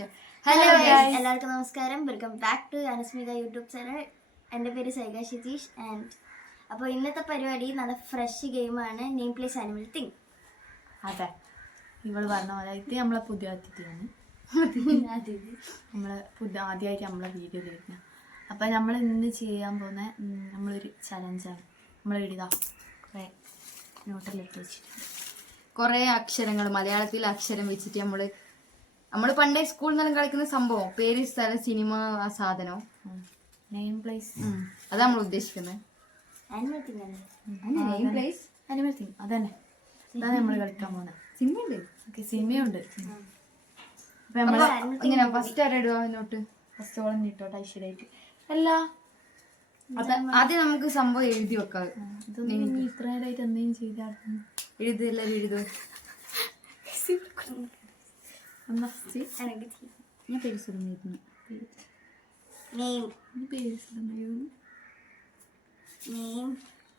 Hello guys, എല്ലാവർക്കും നമസ്കാരം. Welcome back to Anusmita YouTube channel. എൻ്റെ പേര് സൈഗ ഷിതീഷ്. ആൻഡ് അപ്പോൾ ഇന്നത്തെ പരിപാടി നല്ല ഫ്രഷ് ഗെയിമാണ്, നെയിം പ്ലേസ് ആനിമൽ തിങ്. അതെ, ഇവള് പറഞ്ഞ പോലെ ഇത് നമ്മളെ പുതിയ അതിഥിയാണ്. ആദ്യമായിട്ട് നമ്മളെ വീഡിയോ വരുന്നത്. അപ്പം നമ്മൾ ഇന്ന് ചെയ്യാൻ പോകുന്ന നമ്മളൊരു ചലഞ്ചാണ്. നമ്മൾ എഴുതാ കുറേ നോട്ടിലിട്ട് വെച്ചിട്ടുണ്ട്. കുറേ അക്ഷരങ്ങൾ മലയാളത്തിൽ അക്ഷരം വെച്ചിട്ട് നമ്മൾ പണ്ടേ സ്കൂളിൽ നിന്നെല്ലാം കളിക്കുന്ന സംഭവം, പേര്, സ്ഥലം, സിനിമ, ആ സാധനം, നെയിം പ്ലേസ്, അതാ നമ്മൾ ഉദ്ദേശിക്കുന്നത്. ആനിമൽ തിങ് അല്ലേ? നെയിം പ്ലേസ് അനിമൽ തിങ് അതന്നെ, അതാണ് നമ്മൾ കളിക്കാൻ പോകുന്നത്. സിനിമയുണ്ട്. ഓക്കെ, സിനിമയുണ്ട്. അപ്പം നമ്മൾ ഇങ്ങനെ ഫസ്റ്റ് ആരാ നോട്ട്? ഫസ്റ്റ് ഓളം ഇട്ടോട്ടെ ഐശ്വര്യമായിട്ട്. അല്ല, ആദ്യം നമുക്ക് സംഭവം എഴുതി വെക്കാം. ഇതൊന്നും ഇത്ര നേരമായിട്ട് എന്തെങ്കിലും ചെയ്തായിരുന്നു. എഴുതി, എല്ലാവരും എഴുതുക. ഞാൻ പേര് സുഖമായിരുന്നു. നെയിം പേര് സുഖമായിരുന്നു. നെയിം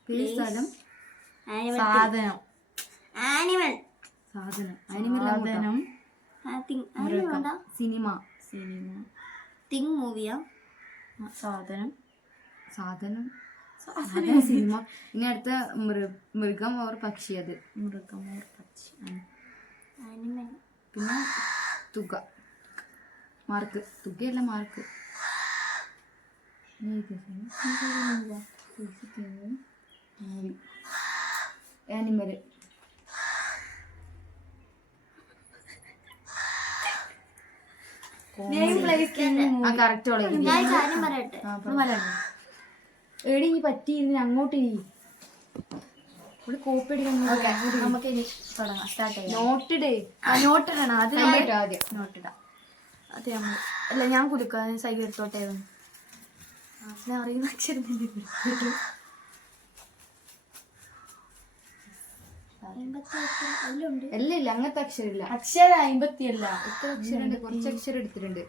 പേര്, സ്ഥലം, സാധനം, ആനിമൽ സാധനം, സാധനം, തിങ്. ആനിമൽ വേണ്ട, സിനിമ, തിങ് മൂവിയാ? സാധനം, സാധനം, സിനിമ. ഇനി അടുത്ത മൃഗം ഓർ പക്ഷി. അത് മൃഗം, പക്ഷി, ആനിമൽ. പിന്നെ തുക, മാർക്ക്. തുകയല്ല, മാർക്ക്. Animal, correct. ഞാൻ കാര്യം പറയട്ടെ. എടി, പറ്റി ഇതിന് അങ്ങോട്ട് കോപ്പി അടിക്കാൻ. നമുക്ക് ഇനി തുടങ്ങാം, സ്റ്റാർട്ട് ചെയ്യാം. നോട്ടിടേ, നോട്ടിടണം. അത് ആദ്യം നോട്ടിടാം. അത് നമ്മൾ അല്ല, ഞാൻ കുലുക്കാം. സൈഡ് എടുത്തോട്ടെ. ഞാൻ അറിയുന്ന അക്ഷരം എല്ലാം അങ്ങനത്തെ അക്ഷരം ഇല്ല. അക്ഷരം 50 അല്ല, എത്ര അക്ഷരം ഉണ്ട്? കുറച്ച് അക്ഷരം എടുത്തിട്ടുണ്ട്.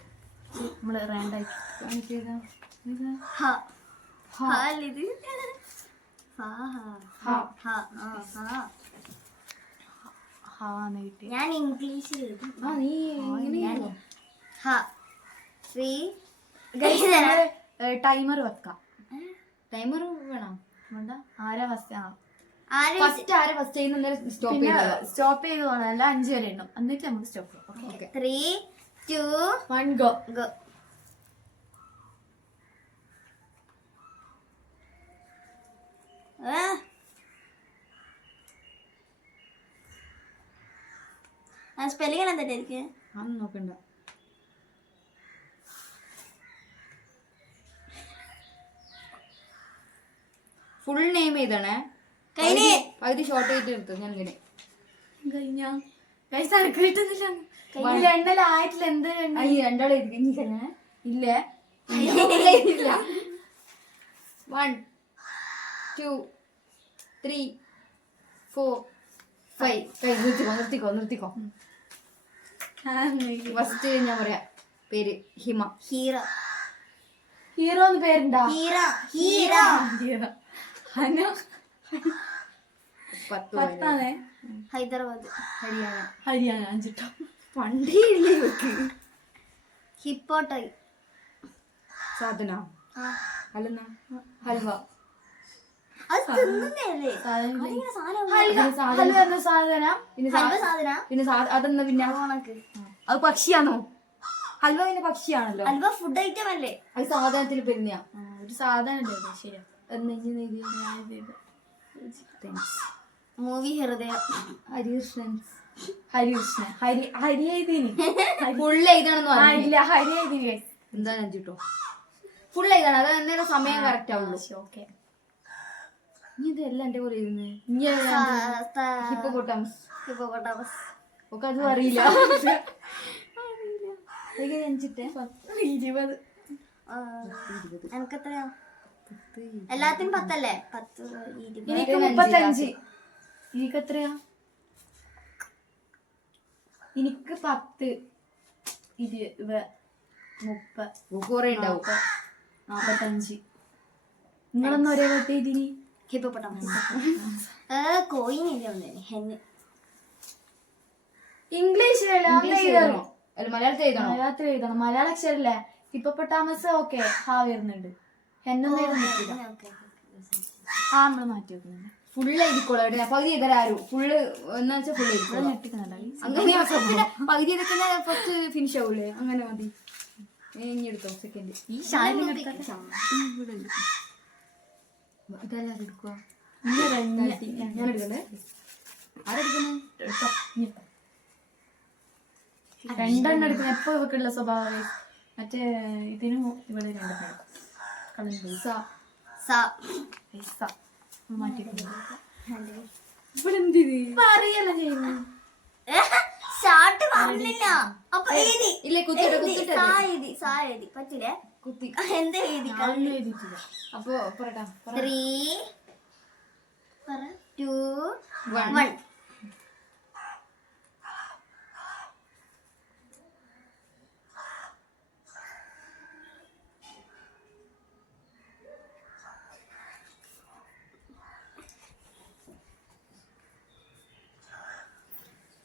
നമ്മള് റാൻഡാക്കി കാണിച്ചതാ. ഞാൻ ഇംഗ്ലീഷിൽ എഴുതും. ടൈമർ വെക്കാം. ടൈമർ വേണം. വേണ്ട, ആരാ ഫസ്റ്റ്? ഫസ്റ്റ് ആര് ഫസ്റ്റ് ചെയ്യുന്ന സ്റ്റോപ്പ് ചെയ്തോ? സ്റ്റോപ്പ് ചെയ്ത് പോകണം. അല്ല, 5 വരെ എണ്ണും, എന്നിട്ട് നമുക്ക് സ്റ്റോപ്പ് ചെയ്യാം. 3, 2, 1 ഗോ. സ്പെല്ലിംഗ് എന്തായിരിക്കും? അതൊന്നും നോക്കണ്ട. ഫുൾ നെയിം എഴുതണേ. പകുതി ഷോർട്ട് ചെയ്തിട്ട് എടുത്തു. ഞാൻ ഇങ്ങനെ കഴിഞ്ഞ കിട്ടുന്നില്ല. എണ്ണലായിട്ടില്ല. എന്ത് രണ്ടാളെ എഴുതിക്കഴിഞ്ഞേ ഇല്ല. 1, 2, 3, 4, 5. നിർത്തിക്കോ. ഫസ്റ്റ് ഞാൻ പറയാം. പേര് ഹിമ. ഹീറോ. ഹീറോ എന്ന് പേരുണ്ടാ? ഹനു. 10 ഹൈദരാബാദ്. ഹരിയാന. 5 ട്ടോ. പണ്ടേ ഹിപ്പോട്ടോയ്. സാധന. അല്ലെന്ന ഹൽവ. പിന്നെ അതെന്നാ പിന്നെ അത് പക്ഷിയാണോ? ഹൽവ പിന്നെ പക്ഷിയാണല്ലോ. ഹൽവ ഫുഡ് ഐറ്റം അല്ലേ? അത് സാധനത്തിൽ പെരുന്നയാ. ഒരു സാധനം ശരിയാ. മൂവി ഹൃദയം. ഹരികൃഷ്ണൻ. ഹരി എഴുതിന്. ഫുള്ള് എഴുതാണെന്ന് ഇല്ല, ഹരി എഴുതിന്. എന്താ കേട്ടോ, ഫുള്ള് എഴുതാണ്. അത് എന്നേരം സമയം കറക്റ്റ് ആവുള്ളൂ. ഓക്കെ, നീ ഇതെല്ലാം എന്റെ പോലെ എഴുതുന്നേ. ഹിപ്പോപ്പൊട്ടാമസ്. ഒക്കെ അതും അറിയില്ല. 20. എനിക്കെത്രയാ? എല്ലാത്തിനും 10 അല്ലേ? 10, 20. എനിക്ക് 35. എനിക്ക് എത്രയാ? എനിക്ക് 10, 20, 30. കുറെ ഉണ്ടാവും. 45. നിങ്ങളൊന്നും ഒരേ പറ്റി ഇതിന്. കോയിനില്ല. ഹെന്ന്. ഇംഗ്ലീഷിലല്ല. അല്ല മലയാളത്തിൽ എഴുതണോ? മലയാളത്തിൽ എഴുതണം. മലയാള അക്ഷരല്ലേ? ഹിപ്പോപ്പൊട്ടാമസ് ഓക്കെ ഹാ വരുന്നുണ്ട്. എന്നൊന്നും എഴുതാൻ പറ്റില്ല. ആ നമ്മള് മാറ്റി വെക്കുന്നുണ്ട്. ഫുള്ള് എഴുതിക്കോളാം. പകുതി എഴുതരാരും ഫുള്ള് എന്നാ വെച്ചാൽ ഫുള്ള് എഴുതിക്കോളാം. അങ്ങനെ പകുതി ഇതൊക്കെ ഫസ്റ്റ് ഫിനിഷ് ആവൂലേ? അങ്ങനെ മതി. ഇനി എടുത്തോ സെക്കൻഡ്. ഈ ഷാനിൽ ഇതെല്ലാം എടുക്കുക. ഞാൻ എടുക്കണ്ടേ? ആരെടുക്കുന്നേ? രണ്ടെണ്ണം എടുക്കുന്ന എപ്പോ ഇവക്കുള്ള സ്വഭാവം. മറ്റേ ഇതിനും ഇവിടെ രണ്ടെണ്ണം മാറ്റി ഇവിടെ എന്തിത് പറയല്ല ചെയ്യുന്നു. ഷാർട്ട് പറഞ്ഞില്ല. അപ്പൊ എഴുതി ഇല്ലേ പറ്റില്ലേ? കുത്തി എന്താ എഴുതി? എഴുതിയിട്ടില്ല. അപ്പൊ പറട്ടാ. 3 2 1.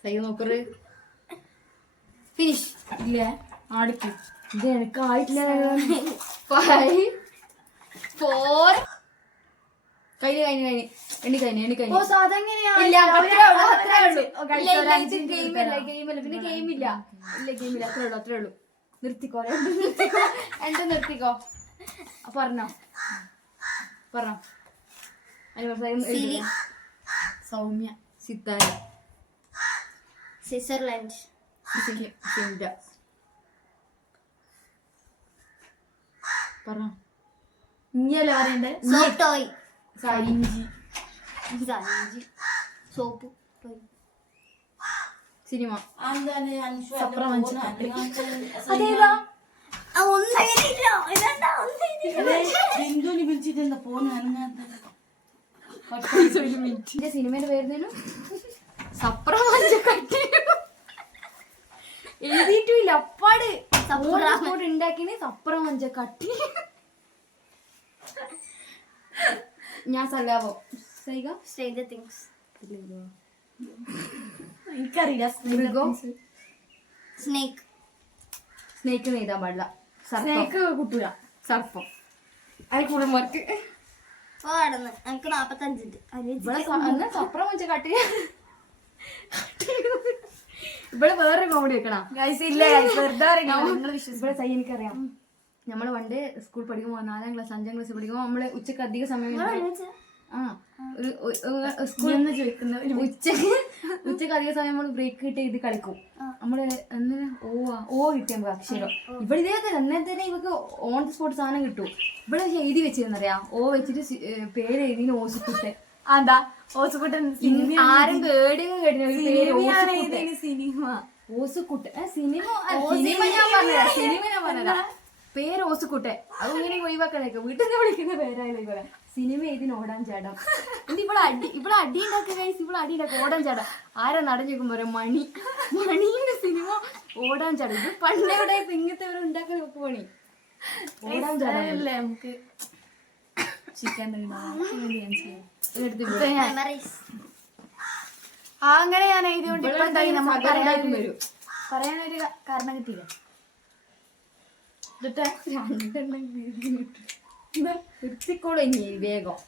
സൈഡ് നോക്കറ്. ഫിനിഷ്. ഇല്ലേ ആടിക്ക് ഇത് എനിക്കായിട്ടില്ല. 5 4 കഴിഞ്ഞു ഓ സാധെങ്ങനെയാ ഗെയിമല്ല പിന്നെ ഗെയിമില്ല. ഇല്ല ഗെയിമില്ല. അത്രേ ഉള്ളൂ. നിർത്തിക്കോ. നിർത്തിക്കോ. പറഞ്ഞോ. സൗമ്യ സിത്താര സ്വിറ്റ്സർലൻഡ് പറഞ്ഞോ. ഇനിയല്ലേ പറയണ്ടേ? ടോയ് സരിഞ്ചി സോപ്പ് സിനിമ അതേതാ? സിനിമയുടെ പേരുന്നേനു സപ്രമഞ്ചക്കട്ടി. എഴുതിയിട്ടില്ല അപ്പാട് ഉണ്ടാക്കിന് സപ്രമഞ്ചക്കട്ടി. ഞാൻ സല്ലാവോ സ്ട്രേഞ്ചർ തിങ്സ്. എനിക്കറിയില്ല. സ്നേക്ക് എഴുതാൻ പാടില്ല. സ്നേക്ക് കുട്ടൂല. സർപ്പം അത് കുടുംബർക്ക് പാടുന്നു. എനിക്ക് 45 ഉണ്ട്. സപ്രമഞ്ചക്കട്ടി. ഇവിടെ വേറൊരു കോമഡി വെക്കണം. ഇവിടെ എനിക്കറിയാം. നമ്മള് പണ്ട് സ്കൂൾ പഠിക്കുമ്പോ 4ാം ക്ലാസ് 5ാം ക്ലാസ് പഠിക്കുമ്പോ നമ്മള് ഉച്ചക്ക് അധിക സമയം ഉച്ചക്ക് അധിക സമയം നമ്മള് ബ്രേക്ക് കിട്ടി ഇത് കളിക്കും. നമ്മള് ഓ കിട്ടിയ അക്ഷരം ഇവിടെ ഇതേ അന്നേരം തന്നെ ഇവക്ക് ഓൺ ദി സ്പോട്ട് സാധനം കിട്ടും. ഇവിടെ പക്ഷെ എഴുതി വെച്ചിരുന്നറിയാ. ഓ വെച്ചിട്ട് പേര് എഴുതി ഓസുക്കുട്ടെ. അതാ ഓസുക്കുട്ടൻ. ആരും കേടിയോ കേട്ടില്ല സിനിമ ഓസുക്കുട്ടെ. സിനിമ ഞാൻ പറഞ്ഞതാ. പേര് ഓസുക്കുട്ടെ. അത് ഇങ്ങനെ ഒഴിവാക്കണേക്കെ. വീട്ടിൽ നിന്ന് വിളിക്കുന്ന പേരായാലും ഇവരെ. സിനിമ ഇതിന് ഓടാൻ ചാടം. എന്നിട്ട് ഇവിടെ അടി ഉണ്ടാക്കുക കഴിച്ച് ഇവിടെ അടി ഉണ്ടാക്കുക. ഓടാൻ ചാടം. ആരാ നടന്നു നോക്കുമ്പോ പറയാം മണീന്റെ സിനിമ ഓടാൻ ചാടം. ഇത് പണ്ടെവിടെ ഇങ്ങനത്തെ ഇവരെ ഉണ്ടാക്കാൻ വെക്ക് പണി. ഓടാൻ ചാടല്ലേ നമുക്ക് ചിക്കൻ അങ്ങനെ ഞാൻ എഴുതിയോണ്ട് പറയാനൊരു കാരണം കിട്ടിയില്ല. നിർത്തിക്കോളൂ ഇനി വേഗം.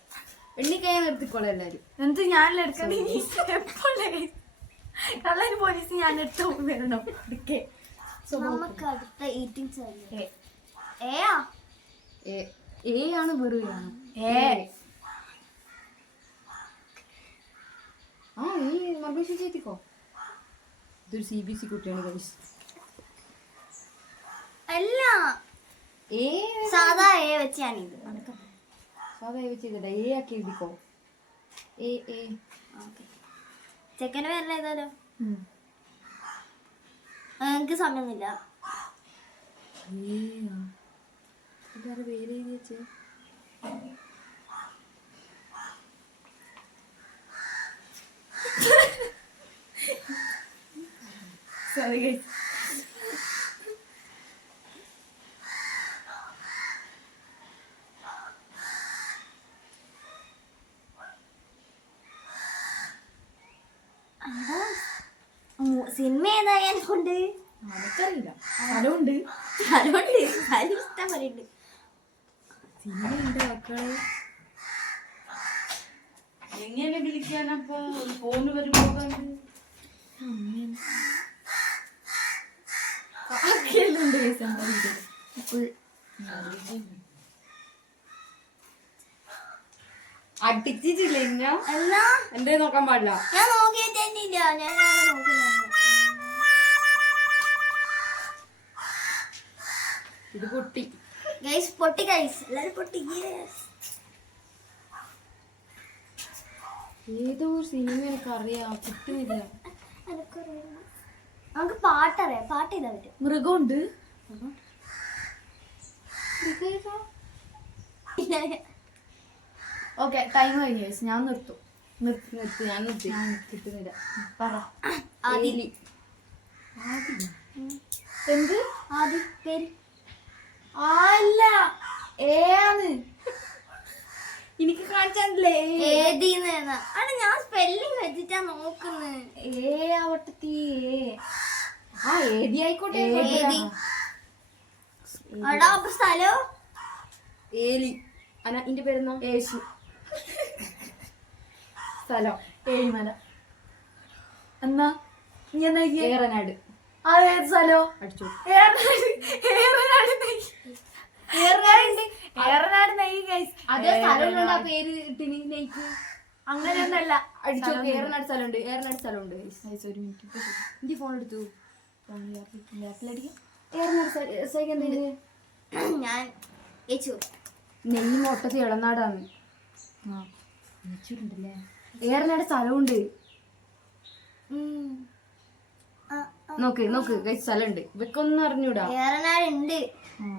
എണ്ണിക്കഴിയാൻ നിർത്തിക്കോളൂ എല്ലാരും. എന്നിട്ട് ഞാനല്ല എടുക്കണ കള്ളന് പോലീസ് ഞാൻ എടുത്തു വരണം. നമുക്ക് അടുത്ത ഈറ്റിംഗ് എ ആണ് വെറുതാണ്. നീ മറുപടി ചെയ്തിക്കോ. ഇതൊരു CBSE കുട്ടിയാണ് കഴിച്ച്. അല്ല സാധാ എ വെച്ച് ഞാൻ ഇത് സാധാ വെച്ച് എഴുതട്ടെ. എ ആക്കി എഴുതിക്കോ. ചെക്കന് പേരല്ല ഏതാലോ. എനിക്ക് സമയമൊന്നുമില്ല. പേര് എഴുതി വെച്ചേ. സോറി സിനിമ ഏതായാലും കൊണ്ട് അതൊക്കറിയില്ല. സ്ഥലമുണ്ട്. അതുകൊണ്ട് സ്ഥലം ഇഷ്ടം പറയുന്നുണ്ട്. സിനിമയുണ്ട് മക്കളെ. എങ്ങനെ വിളിക്കാനപ്പ ഫോണ് വരുമ്പോ അടിച്ചിട്ടില്ല ഇന്ന എന്നാ എന്തേ നോക്കാൻ പാടില്ല. ഞാൻ നോക്കിയിട്ടില്ല. ഞാൻ നോക്കുന്നത് ഇത് പൊട്ടി. ഗൈസ് പൊട്ടി ഗൈസ് എല്ലാരും പൊട്ടി. ഏതോ സിനിമ എനിക്ക് അറിയാം, കിട്ടുന്നില്ല. നമുക്ക് പാട്ടറിയാം. പാട്ട് ചെയ്താൽ പറ്റും. മൃഗമുണ്ട്. ഓക്കെ ടൈം കഴിഞ്ഞു. ഞാൻ നിർത്തും. നിർത്തി ഞാൻ കിട്ടുന്നില്ല. പറ. ആദിൽ. എന്ത് ആദിൽ പേര് അല്ല ഏന്ന് എനിക്ക് കാണിച്ചേ. ഏതീന്ന് ആണ് ഞാൻ സ്പെല്ലിങ് വെച്ചിട്ടാ നോക്കുന്നത്. ഏ ആവട്ടെ തീ. ആ ഏതി ആയിക്കോട്ടെ. ഏതി അടാ അപ്പൊ സ്ഥലോ ഏലി. അന ഇന്റെ പേരെന്നോ? യേശു. സ്ഥലം ഏഴിമല. എന്നാ നീ എന്നാ ഏറനാട്. അതേത് സ്ഥലോ? അടിച്ചു. ഏറനാട് നെയ്യ് ഗൈസ്. അതേ സ്ഥലമുണ്ട്. ആ പേര് ഇട്ടിന് നെയ്ക്ക്. അങ്ങനെയൊന്നല്ല. അടിച്ചു. ഏറനാട് സ്ഥലമുണ്ട്. ഏറനാട് സ്ഥലമുണ്ട്. ഒരു മിനിറ്റ് എന്റെ ഫോൺ എടുത്തു. ഏറനാട് സ്ഥലം ഞാൻ ഏച്ചു. നെയ്യ് മൊട്ടത്ത് ഇളനാടാണ്. ഏറനാട് സ്ഥലമുണ്ട്. നോക്ക് നോക്ക് ഗൈസ് സ്ഥലമുണ്ട്. ഇവക്കൊന്നും അറിഞ്ഞൂടാ. ഏറനാട് ഉണ്ട്.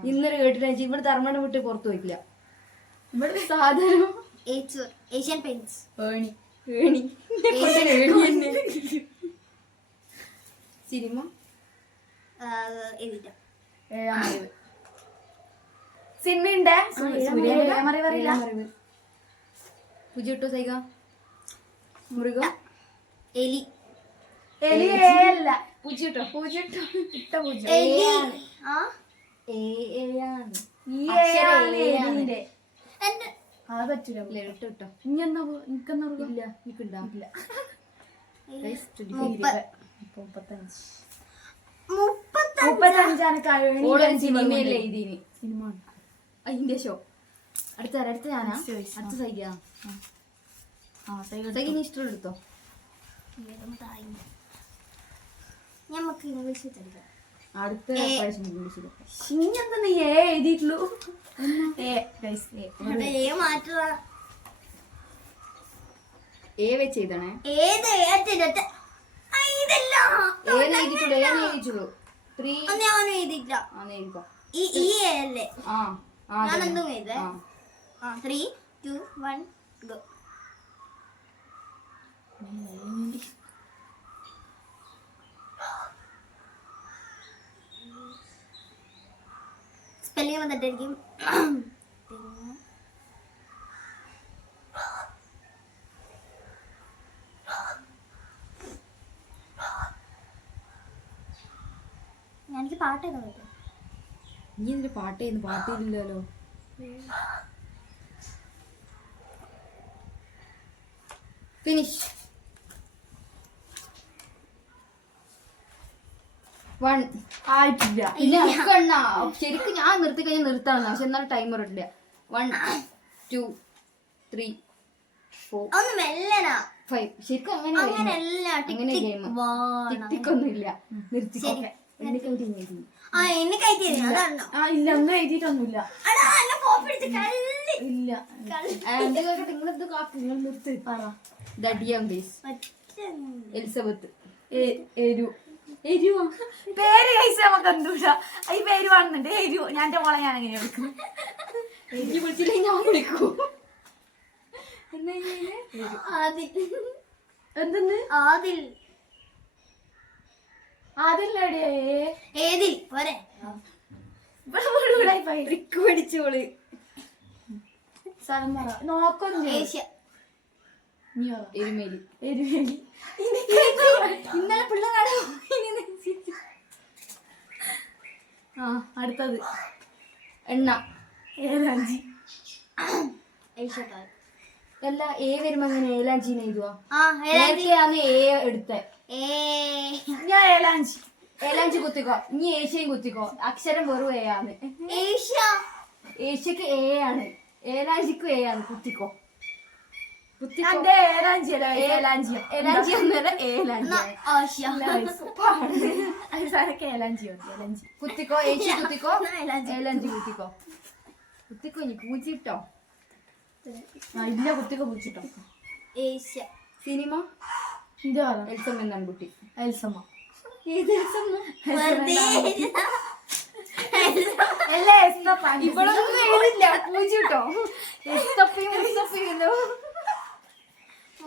ഇന്നലെ കേട്ടിട്ട് ഇവിടെ ധർമ്മട വിട്ട് പുറത്തു പോയില്ല. ഇവിടെ സാധനം ഏച്ചു. Asian paints. ഏണി. ഏണി സിനിമ എഴുതിട്ടോ. സിനിമയുണ്ട്. പുജിട്ടോ സൈക. മൃഗം എലി. എലി അല്ല. പൂജിട്ടോ. പൂജിട്ടോ ഇട്ട പൂജ. എലി. ആ എന്റെ അത് പറ്റൂല. ഇട്ടോ ഇട്ടോ. ഇനി എന്നാ എനിക്കെന്നാ ഇല്ല. എനിക്കുണ്ടാ ഇല്ല. 35 സിനിമയല്ലേ എഴുതിന്. സിനിമ അതിന്റെ ഷോ. അടുത്ത ഞാനാ. അടുത്ത സൈക. സൈകിന് ഇഷ്ടം എടുത്തോ. നമുക്ക് ഇംഗ്ലീഷ് തരിക. അടുത്ത ഇങ്ങനെന്താ നീ എഴുതിയിട്ടുള്ളൂ. മാറ്റുക. വെച്ച് എഴുതണേ. ഏത് ഇതല്ല എഴുതിട്ടുള്ളൂ. എഴുതിച്ചുള്ളൂ. 3 ഞാനും എഴുതിയില്ല. ഈ അല്ലേ ഞാൻ എന്തും എഴുതേ. 3, 2, 1 ഗോ. സ്പെല്ലിങ് വന്നിട്ടായിരിക്കും. എനിക്ക് പാട്ട് ഏതാ പറ്റും? നീ ഇതിന്റെ പാട്ടില്ലല്ലോ. ഫിനിഷ്. 1 ആയിട്ടില്ല. ശരിക്കും ഞാൻ നിർത്തി കഴിഞ്ഞാൽ നിർത്തണം. പക്ഷെ എന്നാലും ടൈമർ ഇല്ല. 1, 2, 3, 4, ഒന്ന് മെല്ലനാ. 5. ശരിക്കും അങ്ങനെ ഗെയിം ടിക്കൊന്നും ഇല്ല. നിർത്തി. ഇല്ല ഒന്നും എഴുതിയിട്ടൊന്നുമില്ല. ഇല്ല നിങ്ങളെന്ത് കാപ്പി നിങ്ങൾ നിർത്തി പറ. ദഡിയാം ബേസ്. എലിസബത്ത്. എരുവ പേര് കഴിച്ച നമുക്ക് എന്തൂല. ഈ പേര് കാണുന്നുണ്ട്. എരു. ഞാൻ എന്റെ മോളെ ഞാൻ എങ്ങനെ വിളിക്കും? എനിക്ക് വിളിച്ചില്ലെങ്കിൽ ഞാൻ വിളിക്കൂ. എന്തെന്ന്? ആദിലേ ഏതിൽ പോരെ പിടിച്ചോള്. സ്ഥലം പറ. നോക്കൊന്നും ഏഷ്യ. എരുമേലി. ഇന്നലെ പിള്ളേരാണ് ആ അടുത്തത് എണ്ണ ഏലാഞ്ചി. ഏഷ്യക്കാർ. അല്ല എ വരുമ്പോ അങ്ങനെ ഏലാഞ്ചിന്ന് എഴുതുവാ. ആ ഏലാഞ്ചി. നേരത്തെയാണ് എ എടുത്തേ. ഞാൻ ഏലാഞ്ചി. ഏലാഞ്ചി കുത്തിക്കോ. ഇനി ഏഷ്യയും കുത്തിക്കോ. അക്ഷരം വെറും എ ആണ്. ഏഷ്യ. ഏഷ്യക്ക് എ ആണ്. ഏലാഞ്ചിക്കും എ ആണ്. കുത്തിക്കോ. എന്റെ ഏലാഞ്ചിയല്ല ഏലാഞ്ചിയോ. ഏലാഞ്ചി എന്നല്ല ഏലാഞ്ചി. ആഷ്യ. സാരൊക്കെ ഏലാഞ്ചിയോ ഏലാഞ്ചി. കുത്തിക്കോ. ഏഷ്യ കുത്തിക്കോ. ഏലാഞ്ചി. ഏലാഞ്ചി കുത്തിക്കോ. കുത്തിക്കോ ഇനി പൂച്ചിട്ടോ. ഇല്ല കുത്തിക്കോ പൂച്ചിട്ടോ. ഏഷ്യ. സിനിമ എന്താ പറയാ എൽസമ്മ എന്നാണ് കുട്ടി. എൽസമ്മ. ഏത് എൽസമ്മ? വെറുതെ അല്ലേ എസ്തപ്പ. ഇവളൊന്നും എഴുതില്ല. പൂച്ചിട്ടോ. എസ്തപ്പയും മുസ്തഫയുമല്ലോ.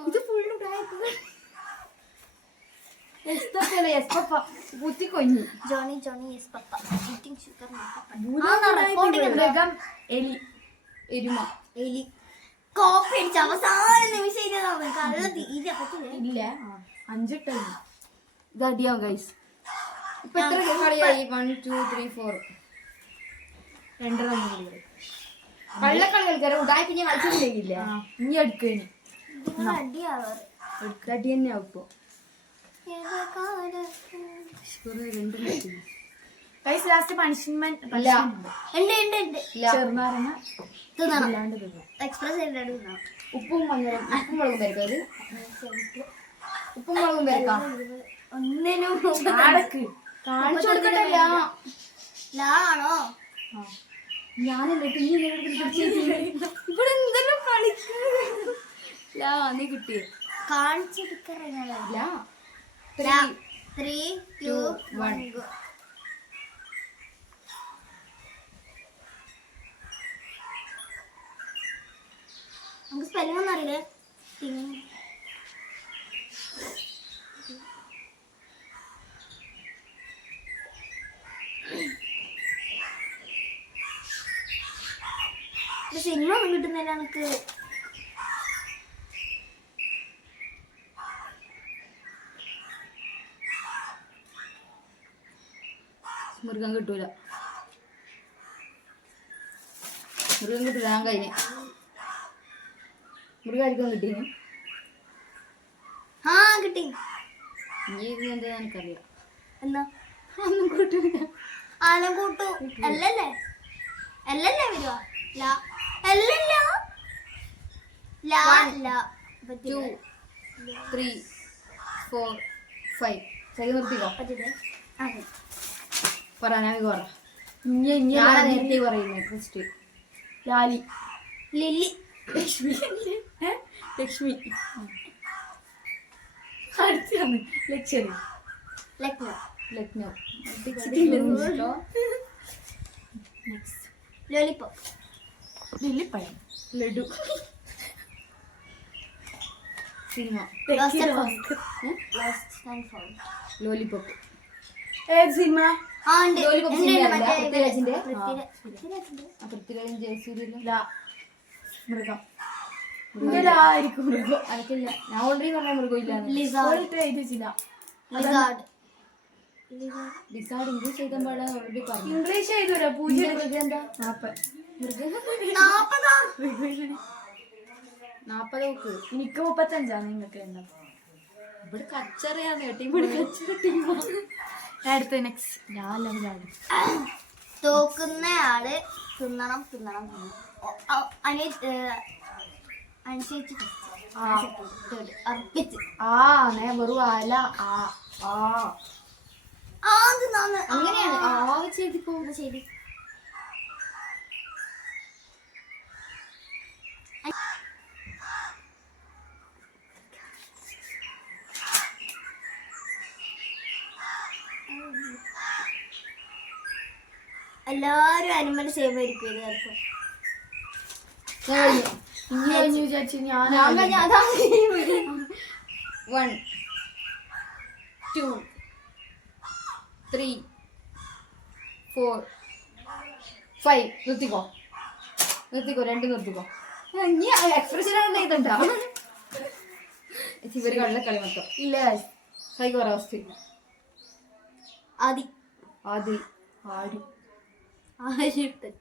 ഇത് ഫുള്ള് എസ്തപ്പല്ല എസ്തപ്പ. കുത്തിക്കോ ഇനി. Johnny Johnny yes papa eating sugar. മൃഗം എലി. എരുമ. എലി. കോപ്പി അടിച്ച അവസാന നിമിഷം ഇരുന്നതാണ്. കള്ള തീരെ പറ്റില്ല. ഇല്ല 5 ടൈം. ഇത് അടിയാവും ഗൈസ്. ഇപ്പൊ എത്ര കളിയായി? 1 2 3 4 2 കളികൾ. കള്ളക്കളി കളിക്കാരെ ഉടായ്പ ഞാൻ കളിച്ചിട്ടില്ല. ഇനി അടുക്കഴിഞ്ഞു അടിയാവാറ്. അടി തന്നെ ആവും ഇപ്പൊ. ഗൈസ് ലാസ്റ്റ് പണിഷ്മെന്റ് ഉണ്ട് ഉണ്ട് ഉണ്ട്. ചെറുനാരങ്ങ തിന്നണം. ഇല്ലാണ്ട് തിന്നു. എക്സ്പ്രസ് ചെയ്തിട്ട് തിന്നണം. ഉപ്പും മഞ്ഞളും. ഉപ്പും മുളകും പേരക്കാം. അത് ഉപ്പും മുളകും പേരക്കാം. ഒന്നിനും ആടക്ക് കാണിച്ചു കൊടുക്കണ്ടല്ല. ലാണോ? ഞാനല്ലേ പിന്നെ ഇവിടെ എന്തെല്ലാം കളിക്കുന്നു. നീ കിട്ടിയേ കാണിച്ചെടുക്കറിയില്ല. 3 2 1 go. നമുക്ക് സ്പെല്ലിംഗ് ഒന്നും അറിയില്ലേ? സിനിമ ഒന്നും കിട്ടുന്നില്ല എനിക്ക്. മൃഗം കിട്ടൂല. മൃഗം കിട്ടൂല. ഞാൻ കഴിഞ്ഞ മൃഗായിരിക്കും കിട്ടീന്. ആ കിട്ടി. നീ ഇത് എന്താ എനിക്കറിയാം. എന്നാ ഒന്നും കിട്ടൂല. ആനം കൂട്ടു. അല്ലല്ലേ അല്ലല്ലേ വരുവാ. ലാ അല്ലല്ല. ലാ ലാ 2 3 4 5 ശരി നിർത്തിക്കോ. പറ്റില്ലേ? അതെ. പറ ഞാൻ പറ. ഞാൻ നേരത്തെ പറയുന്നു. ഫസ്റ്റ് ലാലി. ലില്ലി. ലക്ഷ്മി. ലക്ഷ്മി. അടുത്താണ് ലക്ഷ്മി. ലക്നോ. ലക്നോ. ലോലിപോപ്പ്. ലില്ലിപ്പഴം. Laddu. Cinema. Lost and found. Lollipop. ഏത് സിനിമ? ആ ഉണ്ട്. ലോലിപോപ്പ് ഉണ്ട്, സിനിമ മറ്റേ പൃഥ്വിരാജിന്റെ. പൃഥ്വിരാജിന്റെ. പൃഥ്വിരാജും ജയസൂര്യല്ലോ. ലാ. മൃഗം. ഇതിലായിരിക്കും മൃഗം. അനക്കില്ല. ഞാൻ ഓൾറെഡി പറഞ്ഞ മൃഗമില്ല. Lizard. എഴുതിച്ചില്ല. Lizard. ഡിസാർഡ് ഇംഗ്ലീഷ് എഴുതാൻ പാടാ ഓൾറെഡി പറഞ്ഞു. ഇംഗ്ലീഷ് എഴുതൂല. പൂജ്യം. മൃഗം എന്താ? 40. മൃഗം 40. 40 നോക്ക്. എനിക്ക് 35 നിങ്ങൾക്ക് എന്താ? ഇവിടെ കച്ചറയാണ് കേട്ടോ. ഇവിടെ കച്ചറ ടീമാ. അടുത്ത നെക്സ്റ്റ്. ഞാൻ ലെവലാണ്. തോക്കുന്നയാള് തിന്നണം തിന്നണം തിന്നണം. അനുസരിച്ച് അർപ്പിച്ച്. നേ വെറും അല. അങ്ങനെയാണ്. ചെയ്തി പോകുന്ന ശരി. എല്ലാരും അനിമൽ സേവ് ആയിരിക്കും ഇത് ചിലപ്പോ. ഇനി കഴിഞ്ഞ് വിചാരിച്ചു ഞാൻ 1 2 3 4 5 നിർത്തിക്കോ. 2 നിർത്തിക്കോ. ഇനി എക്സ്പ്രഷൻ ആണ് ഇതുണ്ടോ? ഇവര് കള്ളക്കളി മൊത്തം ഇല്ല. സൈക്കോ അവസ്ഥ. ആദി. ആദ്യം ആരും ആര്യട്ടൻ.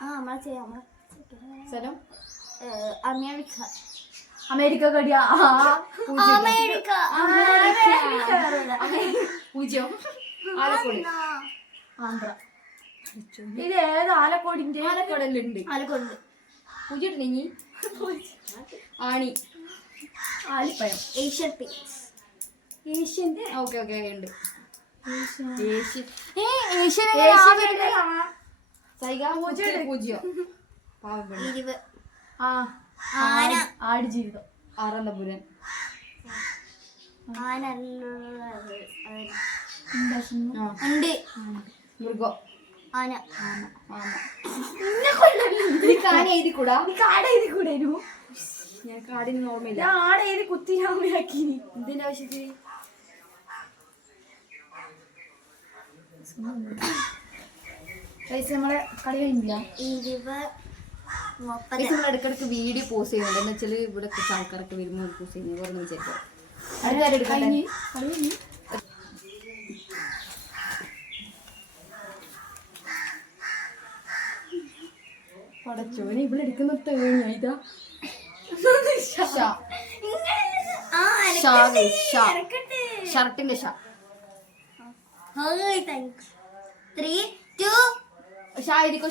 നമ്മളെ ചെയ്യാം സ്ഥലം അമേരിക്ക. അമേരിക്ക കടിയാ. അമേരിക്ക. 0. ആലക്കോട് ആന്ധ്ര. ഇത് ഏത് ആലക്കോടിന്റെ? ആലക്കോടല്ലുണ്ട്. ആലക്കോട്. 0 ഇട്ടെങ്കി ആണി. ആലിപ്പഴം. Asian paints. ഏഷ്യന്റെ ഓക്കെ ഉണ്ട്. ഏഷ്യൻ സൈഗ 0. പാവം. 20. ആന. ആട് ജീവിതം. ആറന്തപുരൻ. ആന ഉണ്ട്. മൃഗം. ആന. ആന എഴുതി കൂടാ? കാട് എഴുതി കൂടേനു? ഞാൻ കാടിന് ഓർമ്മയില്ല. ആടെ എഴുതി കുത്തിനാമയാക്കി. എന്തിന്റെ ആവശ്യത്തിന്? നമ്മളെ കളി കഴിഞ്ഞില്ല. 20. 30. നമ്മൾ ഇടയ്ക്കിടയ്ക്ക് വീഡിയോ പോസ്റ്റ് ചെയ്യുന്നുണ്ട്. എന്ന് വെച്ചാൽ ഇവിടെ കുറച്ച് ആൾക്കാരൊക്കെ വരുമ്പോൾ പോസ്റ്റ് ചെയ്യുന്നത് ഓർമ്മ വിചാരിക്കാം. പടച്ചോനെ ഇവിടെ എടുക്കുന്ന തേങ്ങ ഇതാ. ഷർട്ടിന്റെ ഷാ. 3, 2. ഷായിരിക്കോ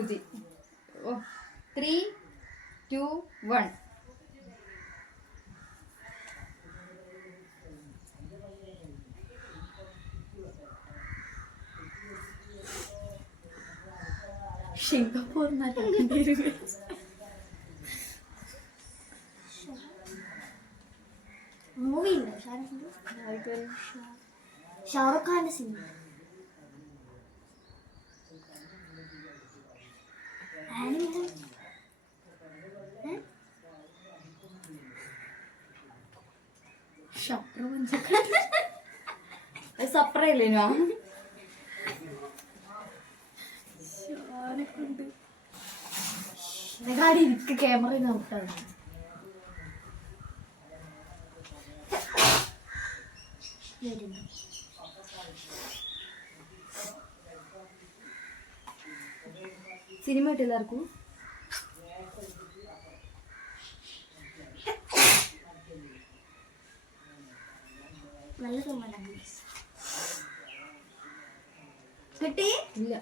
കുത്തി. 3, 2, 1. സിംഗപ്പൂർ മൂവി ഉണ്ടോ ഷാറുഖ് ഖാന്റെ സിനിമ? സപ്രയില്ലേനോ? ക്യാമറ നോക്കാം. സിനിമ ആയിട്ട് എല്ലാവർക്കും നല്ല സിനിമ കിട്ടി ഇല്ല.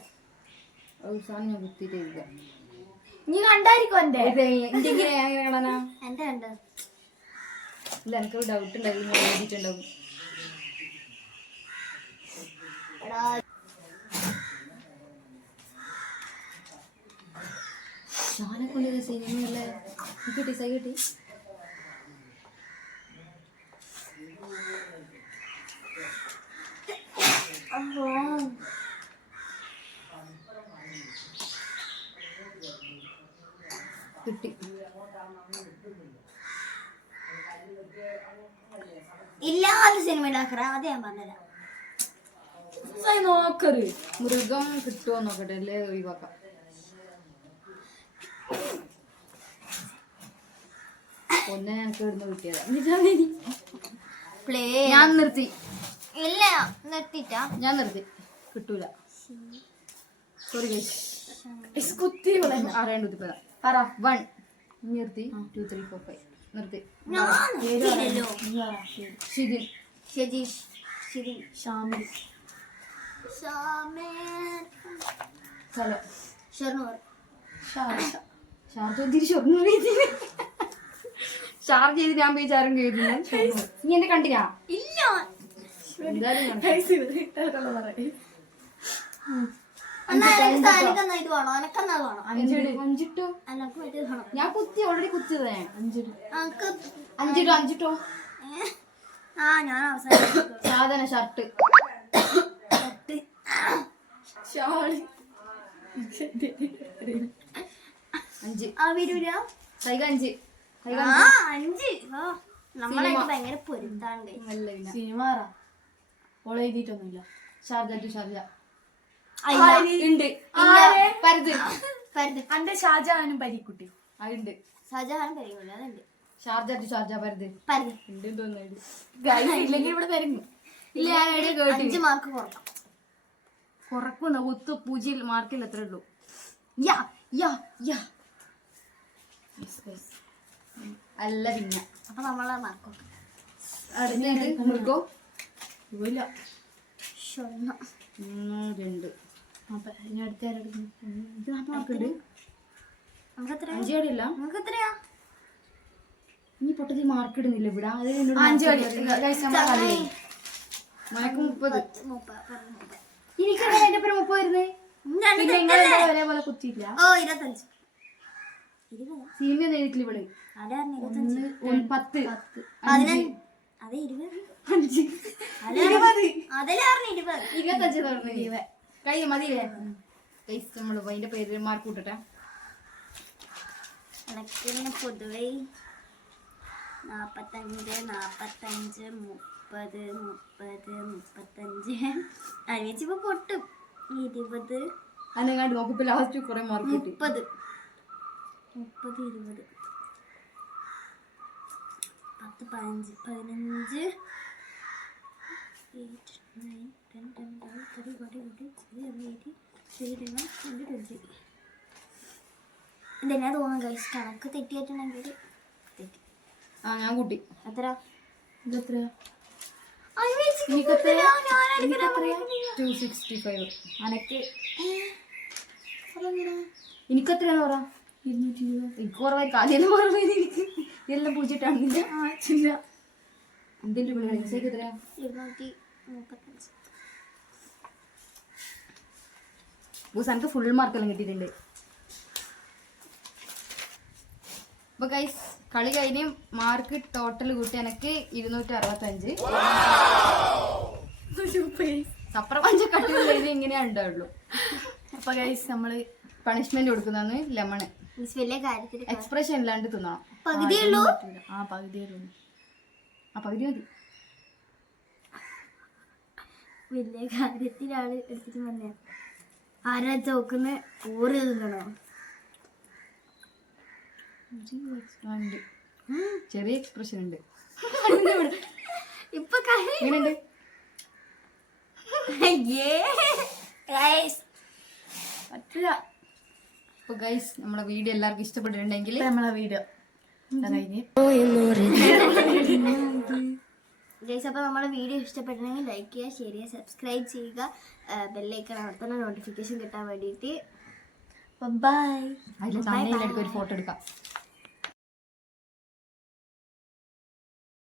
അവസാനം ഞാൻ കുത്തിയിട്ടില്ല. നീ കണ്ടായിരിക്കും എന്റെ എന്റെ കണ്ടോ? ഇല്ല, എനിക്കൊരു ഡൗട്ട് ഉണ്ടായി. ഞാൻ എഴുതിയിട്ടുണ്ടാവും. ഷാനെ കൊണ്ട് സിനിമയല്ലേ കിട്ടി. സൈ കിട്ടി. കിട്ടി. ഇല്ലാത്ത സിനിമ ഉണ്ടാക്കറ അത് ഞാൻ പറഞ്ഞുതരാം. നോക്കറ് മൃഗം കിട്ടുമോ നോക്കട്ടെ, അല്ലേ ഒഴിവാക്കാം. ഒന്നെ എനിക്ക് ഇവിടുന്ന് കിട്ടിയതാ. ഞാൻ നിർത്തി. ഇല്ല നിർത്തിട്ടാ ഞാൻ നിർത്തി. കിട്ടൂല. സോറി കുത്തി അറിയാണ്ട് കുത്തിപ്പോയതാ. പറ. 1 നിർത്തി. 2, 3, 4, 5 നിർത്തി. ഷിജിൻ. ഷജീഷ്. ശരി. ഷാമിൽ. സ്ഥലം ഷൊർണൂർ. ഷാർജ ഷൊർണൂർ ഷാർജ ചെയ്ത് ഞാൻ വിചാരം കേൾക്കുന്നു. നീ എന്നെ കണ്ടിനാ? ഇല്ല. എന്തായാലും അഞ്ചിട്ടോ. ഞാൻ കുത്തി ഓൾറെഡി കുത്തിയതാ. അഞ്ചിട്ടോ. ഞാൻ അവസാനം സാധന ഷർട്ട്. അഞ്ച്. സൈഗ 5. നമ്മളായിട്ട് ഭയങ്കര പൊരുത്താണ്ട്. സിനിമ ഓളെ എഴുതിയിട്ടൊന്നുമില്ല. ഷാർജ ടു ഷാർജ ഉണ്ട്. പരുത്. അന്റെ ഷാജഹാനും പരിക്കുട്ടി അതുണ്ട്. ഷാജഹാൻ പരിഗണന അതുണ്ട്. ഷാർജ ടു ഷാർജ പരുത് പരുതി ഉണ്ട് തോന്നുന്നു. ഇല്ലെങ്കിൽ ഇവിടെ വരും. ഇല്ല, ഞാൻ എവിടെ കേട്ടു. 5 മാർക്ക് കുറക്കാം. കുറക്കുന്ന ഒത്തു പൂജ്യം മാർക്കിൽ എത്ര ഉള്ളൂ. യാ യാ യാ അല്ല പിന്നെ അപ്പൊ നമ്മളെ മാർക്കും മൃഗോ ഇല്ല ഷൊർണ്ണ 1 2. അപ്പൊ ഇനി അടുത്ത ആരെടുക്കും? ഇത് മാർക്കുണ്ട്. നമുക്ക് എത്രയാ? 5 കടിയല്ല. നമുക്ക് എത്രയാ? നീ പൊട്ടത്തിൽ മാർക്ക് ഇടുന്നില്ല ഇവിടെ. അത് എന്നോട് 5 കടി. മനക്ക് 30. 30. എനിക്കങ്ങനെ എന്റെ പേര് 30 വരുന്നേ. പിന്നെ നിങ്ങളെ ഒരേപോലെ കുത്തിയില്ല. ഓ 25. 20. സീമിയൊന്നും എഴുതിക്കില്ല ഇവിടെ. ആരാണ് 10 അത് 20. 5 അതിലാണ് 20. 25 തുറന്നു കൈ മതിയില്ലേ? നമ്മള് അതിന്റെ പേര് മാർക്ക് കൂട്ടട്ടെ. കണക്കിന് പൊതുവെ 45 45 30 30 35 അഴിച്ചിപ്പോ പൊട്ടും. 20 അന്നെങ്ങാണ്ട് നോക്കിപ്പോ ലാസ്റ്റ് കുറെ മാർക്ക് കിട്ടി. 30 30 20 10 15 15 8 9 10 10 11 12 13 14 15 ഇതെന്നാ തോന്നുന്നു ഗൈസ്, കണക്ക് തെറ്റിയിട്ടുണ്ടെങ്കിൽ തെറ്റി. ഞാൻ കൂട്ടി. എത്ര? ഇതെത്രയാ? 265. അനക്ക് എനിക്കെത്രയാന്ന് പറ. 220. എനിക്ക് കുറവായി കാലിയെല്ലാം കുറവായി. എനിക്ക് എല്ലാം പൂച്ചിട്ടാണ് നിന്റെ എന്തിന്റെ വിളി എത്രയാ? 235. ബൂസ് എനിക്ക് ഫുൾ മാർക്കെല്ലാം കിട്ടിയിട്ടുണ്ട്. അപ്പൊ ഗൈസ് കളി കഴിഞ്ഞ് മാർക്ക് ടോട്ടൽ കൂട്ടി എനിക്ക് 265. അപ്പുറം 5 കട്ട് കഴിഞ്ഞ് ഇങ്ങനെയാ ഉണ്ടാവുള്ളൂ. അപ്പൊ ഗൈസ് നമ്മള് പണിഷ്മെന്റ് കൊടുക്കുന്നതാണ് ലെമണ്. വലിയ കാര്യത്തിൽ എക്സ്പ്രഷൻ ഇല്ലാണ്ട് തിന്നണം. പകുതിയുള്ളൂ. പകുതിയുള്ളൂ. പകുതി മതി. വലിയ കാര്യത്തിലാണ് എടുത്തിട്ട് പറഞ്ഞ ആരാ ചോക്കുന്ന ഓറ് തിന്നണോ? ചെറിയ എക്സ്പ്രഷൻ ഉണ്ട്. ഇപ്പൊ എങ്ങനെയുണ്ട്? അപ്പൊ ഗൈസ് നമ്മളെ വീഡിയോ എല്ലാവർക്കും ഇഷ്ടപ്പെട്ടിട്ടുണ്ടെങ്കിൽ നമ്മളെ വീഡിയോ കഴിഞ്ഞ് ഗൈസ്, അപ്പോൾ നമ്മുടെ വീഡിയോ ഇഷ്ടപ്പെട്ടിട്ടുണ്ടെങ്കിൽ ലൈക്ക് ചെയ്യുക, ഷെയർ ചെയ്യുക, സബ്സ്ക്രൈബ് ചെയ്യുക, ബെല്ലൈക്കൺ അമർത്തുന്ന നോട്ടിഫിക്കേഷൻ കിട്ടാൻ വേണ്ടിയിട്ട്. ബൈ. അതിൽ തമിഴിലെടുക്ക് ഒരു ഫോട്ടോ എടുക്കാം.